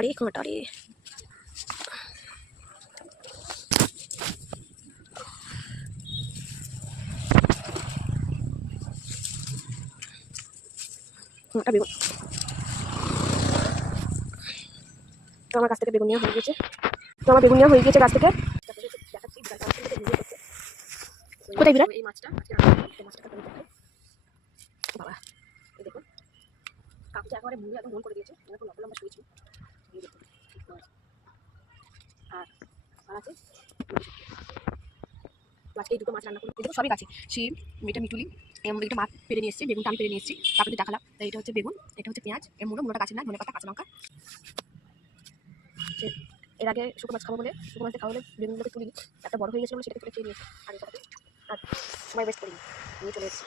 আরে কাঁটা রে। কাঁটা বেগুন তো আমার কাছ থেকে বেগুন নেওয়া হয়ে গেছে। গাছ থেকে। কোথায় বিরাট এই মাছটা বাবা দেখুন কাকুটা একেবারে মুড়ে একদম গোল করে দিয়েছে। এরকম লম্বা লম্বা শুয়েছি আর আছে আজকে এই দুটো মাছ রান্না করবো। দেখো সবই আছে শিম এটা মিটুলি এটা মাছ পেরে নিয়ে এসেছে, বেগুনটা আমি পেরে নিয়ে এসেছি, তারপরে দেখালাম। তাই এটা হচ্ছে বেগুন, এটা হচ্ছে পেঁয়াজ, এর মুড়োটা গাছের না, ধনে পাতা, কাঁচা লঙ্কা। এর আগে শুকনো মাছ খাবো বলে বেগুনগুলোকে তুলি, একটা বড় হয়ে গেছে বলে সেটাকে তুলে খেয়ে নিয়েছি। আর সময় ওয়েস্ট করিনি, নিয়ে চলে এসেছি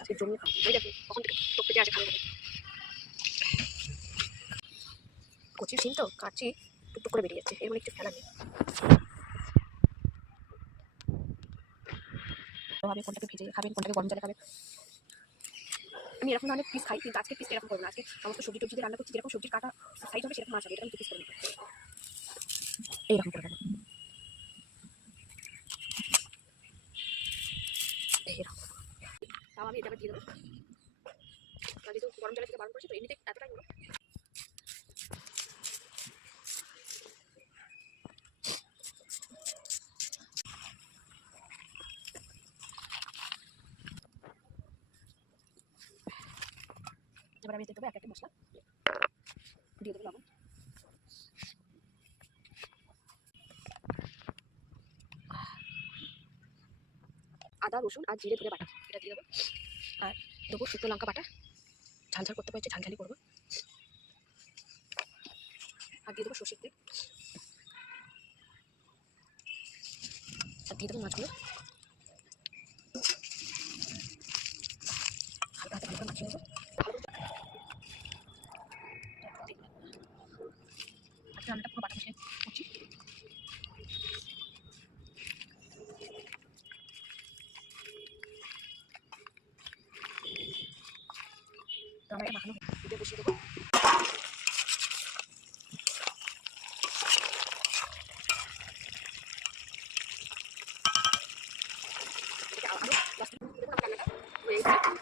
আজকে জমিয়ে খাবো। এই দেখো কখন থেকে টপ পেটে আছে খাবো বলে। কচি শিম তো কাটছি টুকটুক করে বেরিয়ে যাচ্ছে, এর মধ্যে কিছু ফেলা নেই। ভাবে কোনটাকে ভেজে খাবেন, কোনটাকে গরম জলে খাবেন। আমি এরকম ধরনের পিস খাই, কিন্তু আজকে পিস এরকম করবো না। আজকে সমস্ত সবজি টবজি রান্না করছি, যেরকম সবজির কাটা সাইজ হবে সেরকম মাছ হবে, এটা আমি পিস করে নেবো এইরকম করে দেবো। তাও আমি এটা আবার দিয়ে দেবো, যেহেতু গরম জলের থেকে বারণ করেছি তো এমনিতে এতটাই নেবো। এবার আমি দিয়ে দেবো এক একটা মশলা, দিয়ে দেবো লবণ, আদা রসুন আর জিরে ধরে বাটা, এটা দিয়ে দেবো। আর দেবো শুকনো লঙ্কা বাটা, ঝাল ঝাল করতে পারছি, ঝালঝালি করবো। আর দিয়ে দেবো সর্ষের তেল, আর দিয়ে দেবো মাছগুলো হালকা হাতে ভালো করে মাখিয়ে নেবো। আজকে রান্নাটা পুরো বাটা বসে করছি। তো আমার এটা মাখানো দিয়ে বসিয়ে দেবো। রান্নাটা হয়ে গেছে।